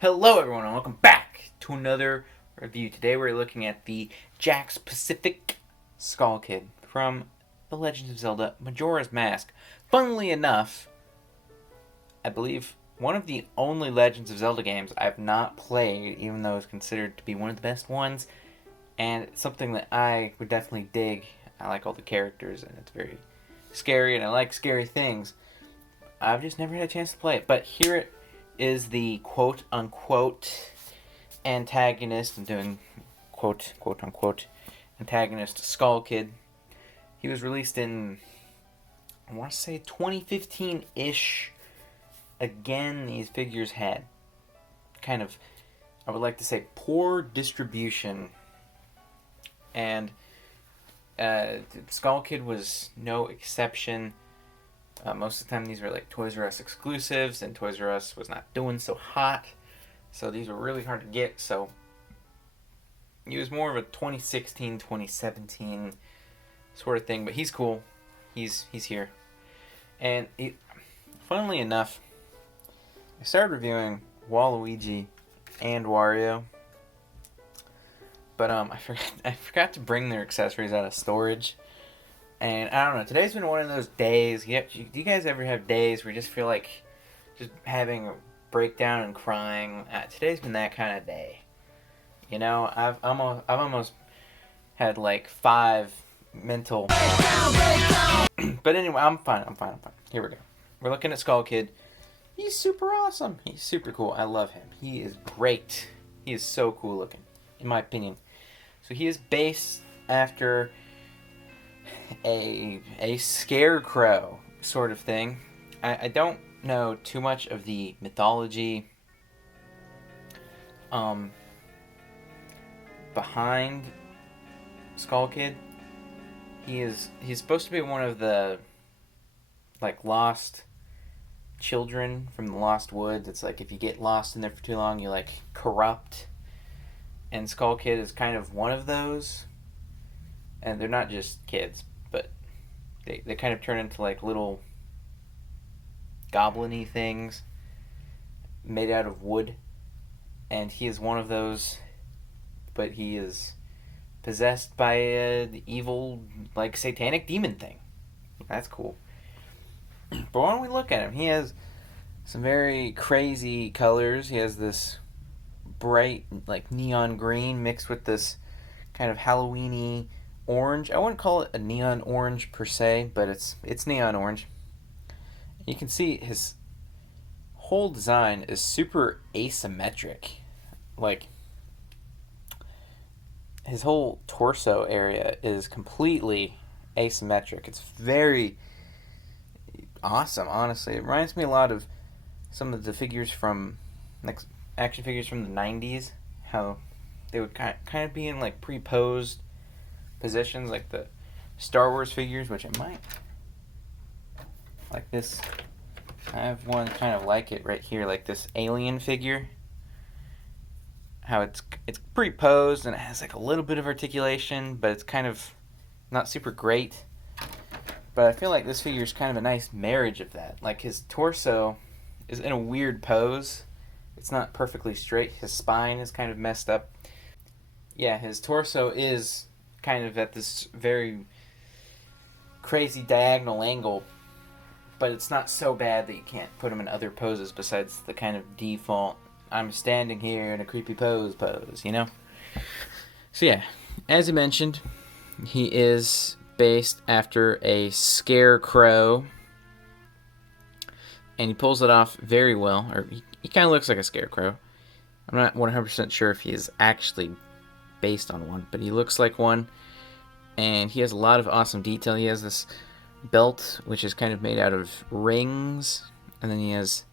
Hello everyone and welcome back to another review. Today we're looking at the JAKKS Pacific Skull Kid from The Legend of Zelda Majora's Mask. Funnily enough, I believe one of the only Legends of Zelda games I've not played, even though it's considered to be one of the best ones, and it's something that I would definitely dig. I like all the characters and it's very scary and I like scary things. I've just never had a chance to play it, but here it is, the quote-unquote antagonist. I'm doing quote-unquote antagonist, Skull Kid. He was released in, I want to say 2015-ish. Again, these figures had kind of, I would like to say, poor distribution. And Skull Kid was no exception. Most of the time these were like Toys R Us exclusives, and Toys R Us was not doing so hot, so these were really hard to get. So he was more of a 2016, 2017 sort of thing, but he's cool. He's here. And funnily enough, I started reviewing Waluigi and Wario, but I forgot to bring their accessories out of storage. And I don't know, today's been one of those days. Do you guys ever have days where you just feel like just having a breakdown and crying? Today's been that kind of day. You know, I've almost had like 5 mental. But anyway, I'm fine. Here we go. We're looking at Skull Kid. He's super awesome. He's super cool. I love him. He is great. He is so cool looking, in my opinion. So he is based after a scarecrow sort of thing. I don't know too much of the mythology behind Skull Kid. He's supposed to be one of the like lost children from the Lost Woods. It's like if you get lost in there for too long, you like corrupt. And Skull Kid is kind of one of those. And they're not just kids, but they kind of turn into like little goblin-y things made out of wood. And he is one of those, but he is possessed by an evil, like, satanic demon thing. That's cool. But when we look at him, he has some very crazy colors. He has this bright, like, neon green mixed with this kind of Halloween-y orange. I wouldn't call it a neon orange per se, but it's neon orange. You can see his whole design is super asymmetric. Like, his whole torso area is completely asymmetric. It's very awesome, honestly. It reminds me a lot of some of the figures from, like, action figures from the 90s. How they would kind of be in, like, pre-posed positions, like the Star Wars figures, which I might like this. I have one kind of like it right here, like this alien figure. How it's pre-posed and it has like a little bit of articulation, but it's kind of not super great. But I feel like this figure is kind of a nice marriage of that. Like his torso is in a weird pose. It's not perfectly straight. His spine is kind of messed up. Yeah, his torso is kind of at this very crazy diagonal angle, but it's not so bad that you can't put him in other poses besides the kind of default I'm standing here in a creepy pose, you know? So yeah, as I mentioned, he is based after a scarecrow, and he pulls it off very well, or he kind of looks like a scarecrow. I'm not 100% sure if he is actually based on one, but he looks like one, and he has a lot of awesome detail. He has this belt which is kind of made out of rings, and then he has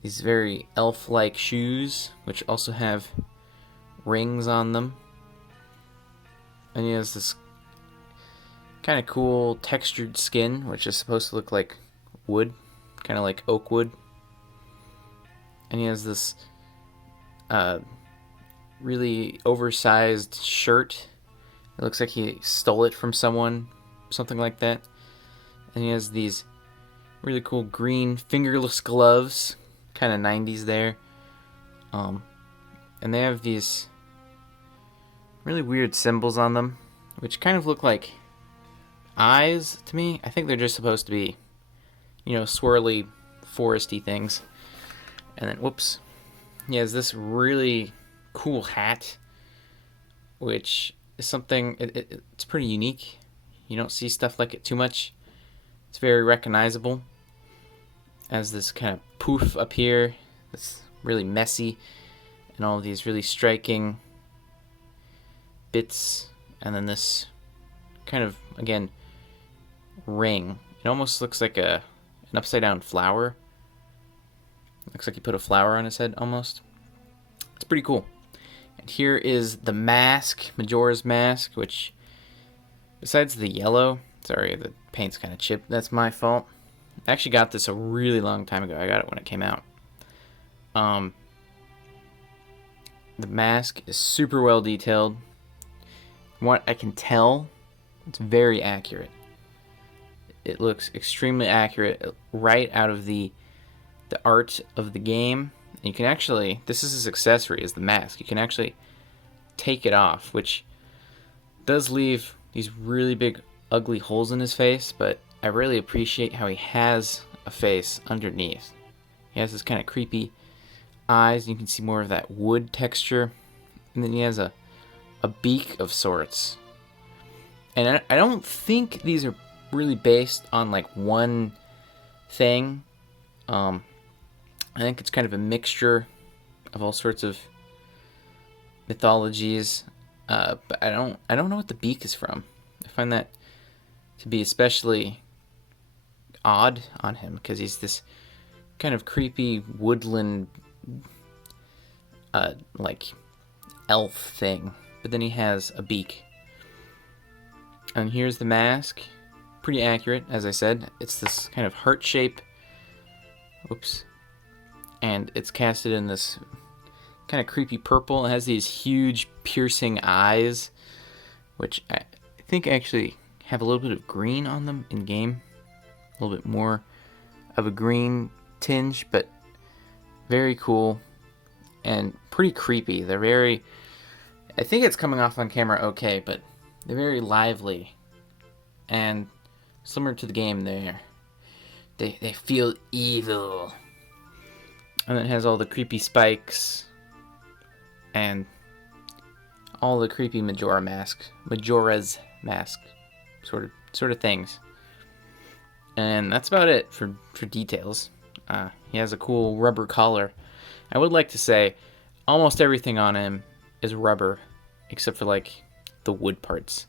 these very elf-like shoes which also have rings on them, and he has this kind of cool textured skin which is supposed to look like wood, kind of like oak wood, and he has this really oversized shirt. It looks like he stole it from someone, something like that. And he has these really cool green fingerless gloves, kind of 90s there. And they have these really weird symbols on them, which kind of look like eyes to me. I think they're just supposed to be, swirly, foresty things. And then, whoops, he has this really cool hat, which is something, it's pretty unique. You don't see stuff like it too much. It's very recognizable. Has this kind of poof up here that's really messy, and all of these really striking bits, and then this kind of, again, ring. It almost looks like an upside down flower. Looks like he put a flower on his head almost. It's pretty cool. And here is the mask, Majora's Mask, which, besides the yellow, sorry, the paint's kind of chipped, that's my fault. I actually got this a really long time ago. I got it when it came out. The mask is super well detailed. From what I can tell, it's very accurate. It looks extremely accurate right out of the art of the game. And you can actually, this is his accessory, is the mask. You can actually take it off, which does leave these really big ugly holes in his face, but I really appreciate how he has a face underneath. He has this kind of creepy eyes, and you can see more of that wood texture, and then he has a beak of sorts. And I don't think these are really based on like one thing. I think it's kind of a mixture of all sorts of mythologies, but I don't know what the beak is from. I find that to be especially odd on him, because he's this kind of creepy woodland like elf thing, but then he has a beak. And here's the mask, pretty accurate, as I said. It's this kind of heart shape, whoops, and it's casted in this kind of creepy purple. It has these huge piercing eyes, which I think actually have a little bit of green on them in game, a little bit more of a green tinge, but very cool and pretty creepy. They're very, I think it's coming off on camera okay, but they're very lively and similar to the game. They feel evil, and it has all the creepy spikes and all the creepy Majora's mask sort of things. And that's about it for details. He has a cool rubber collar. I would like to say almost everything on him is rubber, except for like the wood parts.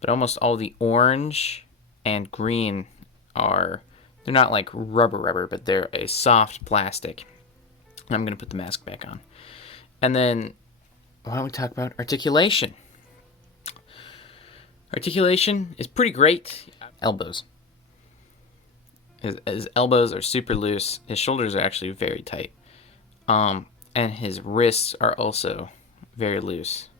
But almost all the orange and green they're not like rubber, but they're a soft plastic. I'm going to put the mask back on. And then, why don't we talk about articulation? Articulation is pretty great. Elbows. His elbows are super loose. His shoulders are actually very tight. And his wrists are also very loose.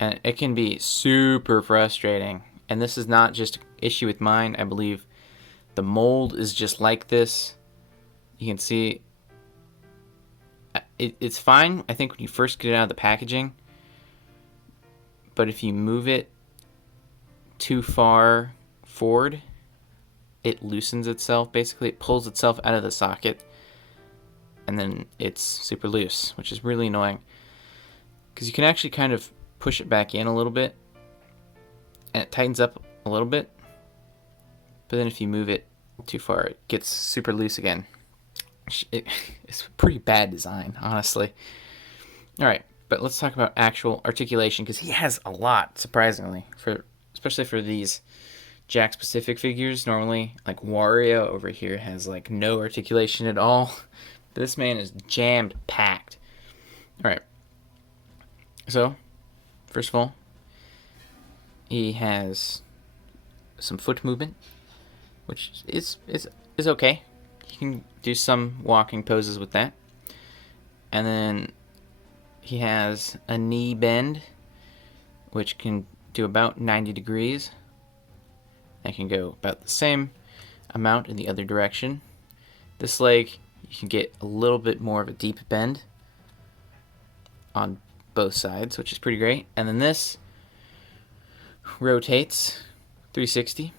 And it can be super frustrating. And this is not just an issue with mine. I believe the mold is just like this. You can see it's fine, I think, when you first get it out of the packaging. But if you move it too far forward, it loosens itself. Basically, it pulls itself out of the socket, and then it's super loose, which is really annoying. Because you can actually kind of push it back in a little bit, and it tightens up a little bit. But then if you move it too far, it gets super loose again. It's a pretty bad design, honestly. Alright, but let's talk about actual articulation, because he has a lot, surprisingly, especially for these JAKKS Pacific figures. Normally, like Wario over here has like no articulation at all. But this man is jammed packed. Alright, so first of all, he has some foot movement, which is okay. You can do some walking poses with that. And then he has a knee bend, which can do about 90 degrees. That can go about the same amount in the other direction. This leg, you can get a little bit more of a deep bend. on both sides, which is pretty great. And then this rotates 360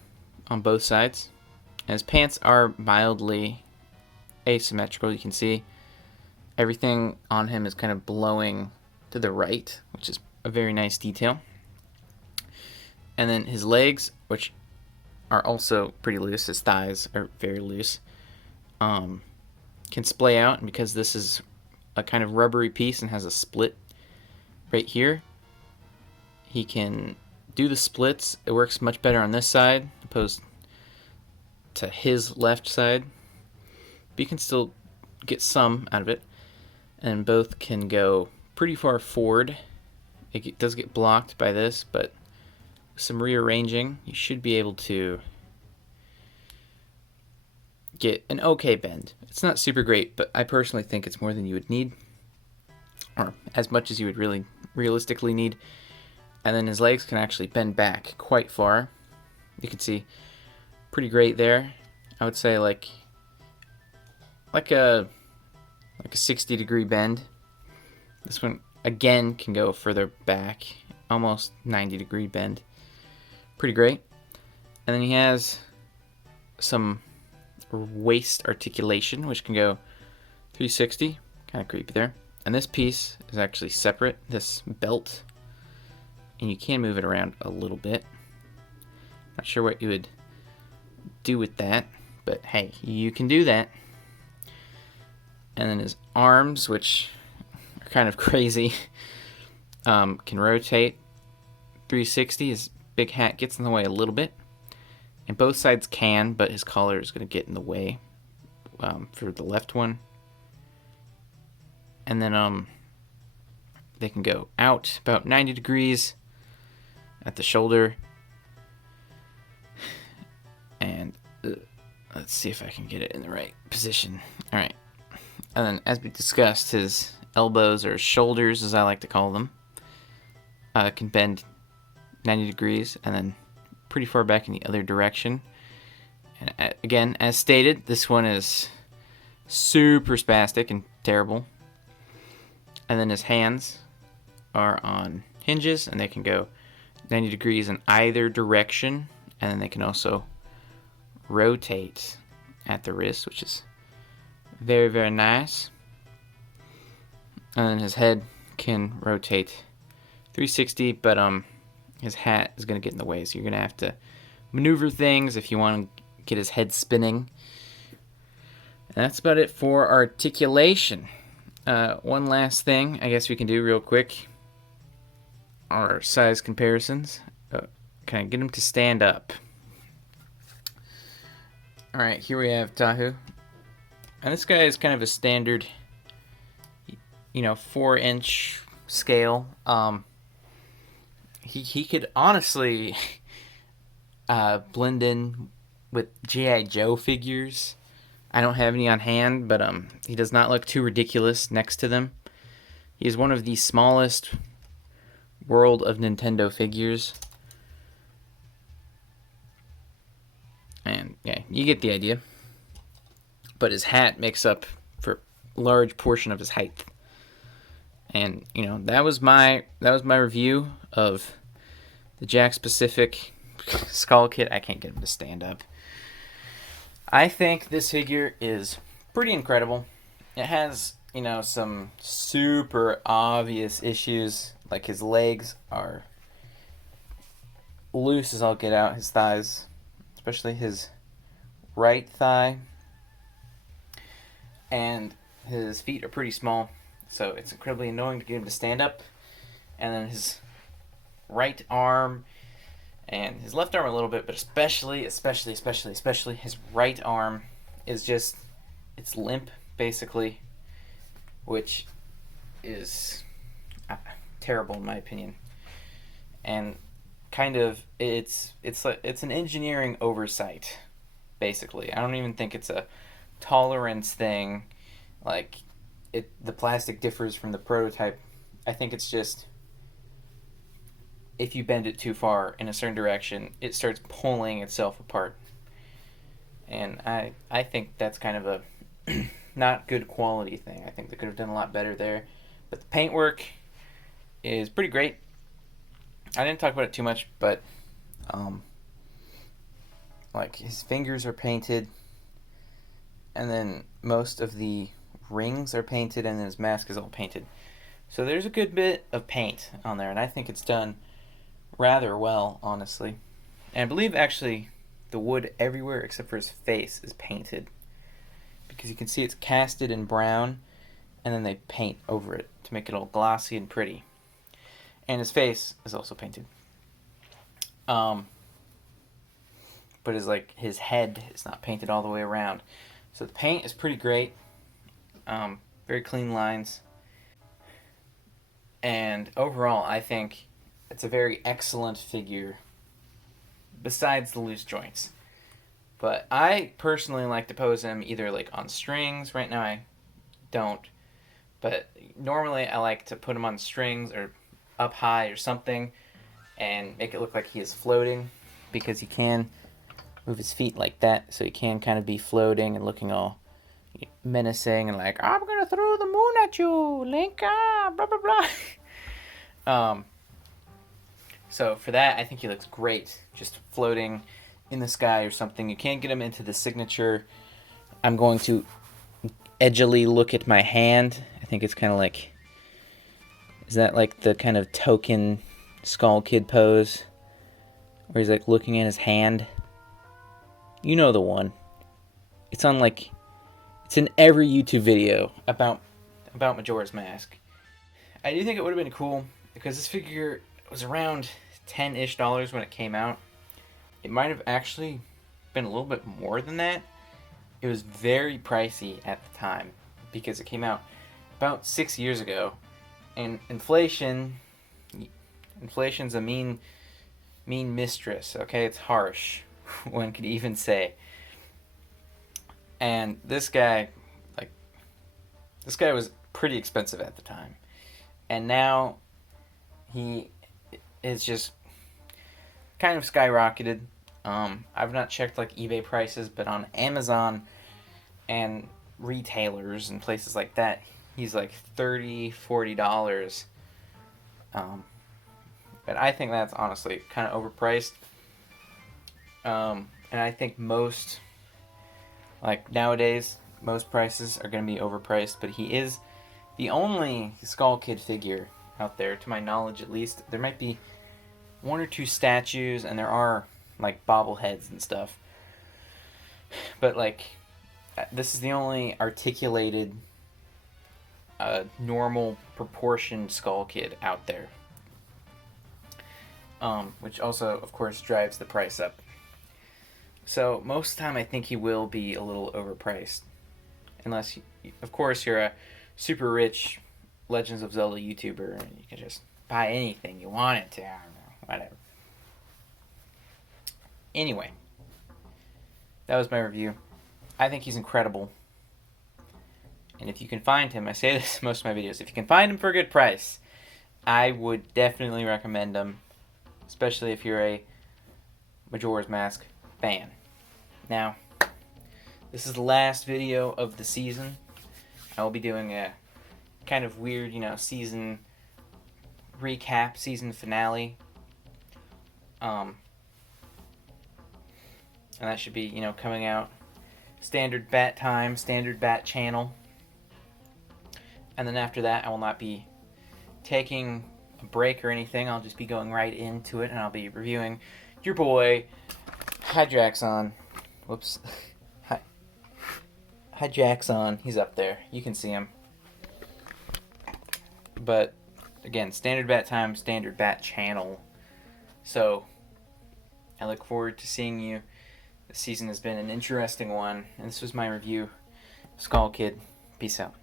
on both sides. And his pants are mildly asymmetrical. You can see everything on him is kind of blowing to the right, which is a very nice detail. And then his legs, which are also pretty loose, his thighs are very loose, can splay out. And because this is a kind of rubbery piece and has a split right here, he can do the splits. It works much better on this side opposed to his left side, but you can still get some out of it. And both can go pretty far forward. It does get blocked by this, but with some rearranging, you should be able to get an okay bend. It's not super great, but I personally think it's more than you would need, or as much as you would really realistically need. And then his legs can actually bend back quite far. You can see pretty great there. I would say like a 60-degree bend. This one again can go further back, almost 90-degree bend. Pretty great. And then he has some waist articulation, which can go 360. Kind of creepy there. And this piece is actually separate, this belt, and you can move it around a little bit. Not sure what you would do with that, but hey, you can do that. And then his arms, which are kind of crazy, can rotate 360. His big hat gets in the way a little bit, and both sides can, but his collar is going to get in the way for the left one. And then they can go out about 90 degrees at the shoulder. And let's see if I can get it in the right position. All right. And then, as we discussed, his elbows, or shoulders as I like to call them, can bend 90 degrees and then pretty far back in the other direction. And again, as stated, this one is super spastic and terrible. And then his hands are on hinges, and they can go 90 degrees in either direction. And then they can also rotate at the wrist, which is very, very nice. And then his head can rotate 360, but his hat is going to get in the way, so you're going to have to maneuver things if you want to get his head spinning. And that's about it for articulation. One last thing I guess we can do real quick are size comparisons. Kind of get him to stand up. Alright, here we have Tahu. And this guy is kind of a standard, 4-inch scale. He could honestly blend in with G.I. Joe figures. I don't have any on hand, but he does not look too ridiculous next to them. He is one of the smallest World of Nintendo figures. And yeah, you get the idea. But his hat makes up for a large portion of his height. And that was my review of the JAKKS Pacific Skull Kid. I can't get him to stand up. I think this figure is pretty incredible. It has some super obvious issues, like his legs are loose as all get out. His thighs, especially his right thigh, and his feet are pretty small, so it's incredibly annoying to get him to stand up. And then his right arm and his left arm a little bit, but especially his right arm is just, it's limp basically, which is terrible in my opinion. And kind of it's an engineering oversight basically. I don't even think it's a tolerance thing, like the plastic differs from the prototype. I think it's just, if you bend it too far in a certain direction, it starts pulling itself apart. And I think that's kind of a not good quality thing. I think they could have done a lot better there. But the paintwork is pretty great. I didn't talk about it too much, but like his fingers are painted, and then most of the rings are painted, and then his mask is all painted. So there's a good bit of paint on there, and I think it's done rather well, honestly. And I believe actually the wood everywhere except for his face is painted, because you can see it's casted in brown, and then they paint over it to make it all glossy and pretty. And his face is also painted. But his head is not painted all the way around. So the paint is pretty great. Very clean lines. And overall, I think it's a very excellent figure, besides the loose joints. But I personally like to pose him either like on strings. Right now I don't. But normally I like to put him on strings or up high or something and make it look like he is floating, because he can move his feet like that, so he can kind of be floating and looking all menacing and like, I'm gonna throw the moon at you, Link, blah blah blah. So for that, I think he looks great, just floating in the sky or something. You can't get him into the signature. I'm going to edgily look at my hand. I think it's kind of like, is that like the kind of token Skull Kid pose, where he's like looking at his hand? You know the one. It's on like, it's in every YouTube video about Majora's Mask. I do think it would have been cool, because this figure was around $10-ish when it came out. It might have actually been a little bit more than that. It was very pricey at the time, because it came out about 6 years ago. And inflation's a mean mistress, okay? It's harsh, one could even say. And this guy was pretty expensive at the time. And now he is just kind of skyrocketed. I've not checked like eBay prices, but on Amazon and retailers and places like that, he's like $30-$40. But I think that's honestly kind of overpriced. And I think most, like nowadays, most prices are going to be overpriced. But he is the only Skull Kid figure out there, to my knowledge at least. There might be one or two statues, and there are like bobbleheads and stuff. But like, this is the only articulated, normal proportioned Skull Kid out there. Which also, of course, drives the price up. So most of the time I think he will be a little overpriced. Unless, of course, you're a super rich Legends of Zelda YouTuber and you can just buy anything you want it to. I don't know, whatever. Anyway, that was my review. I think he's incredible. And if you can find him, I say this in most of my videos, if you can find him for a good price, I would definitely recommend him. Especially if you're a Majora's Mask fan. Now, this is the last video of the season. I will be doing a kind of weird, season recap, season finale. And that should be, coming out standard bat time, standard bat channel. And then after that, I will not be taking a break or anything. I'll just be going right into it, and I'll be reviewing your boy, JAKKS. Whoops. JAKKS. He's up there. You can see him. But, again, standard bat time, standard bat channel. So, I look forward to seeing you. This season has been an interesting one, and this was my review of Skull Kid. Peace out.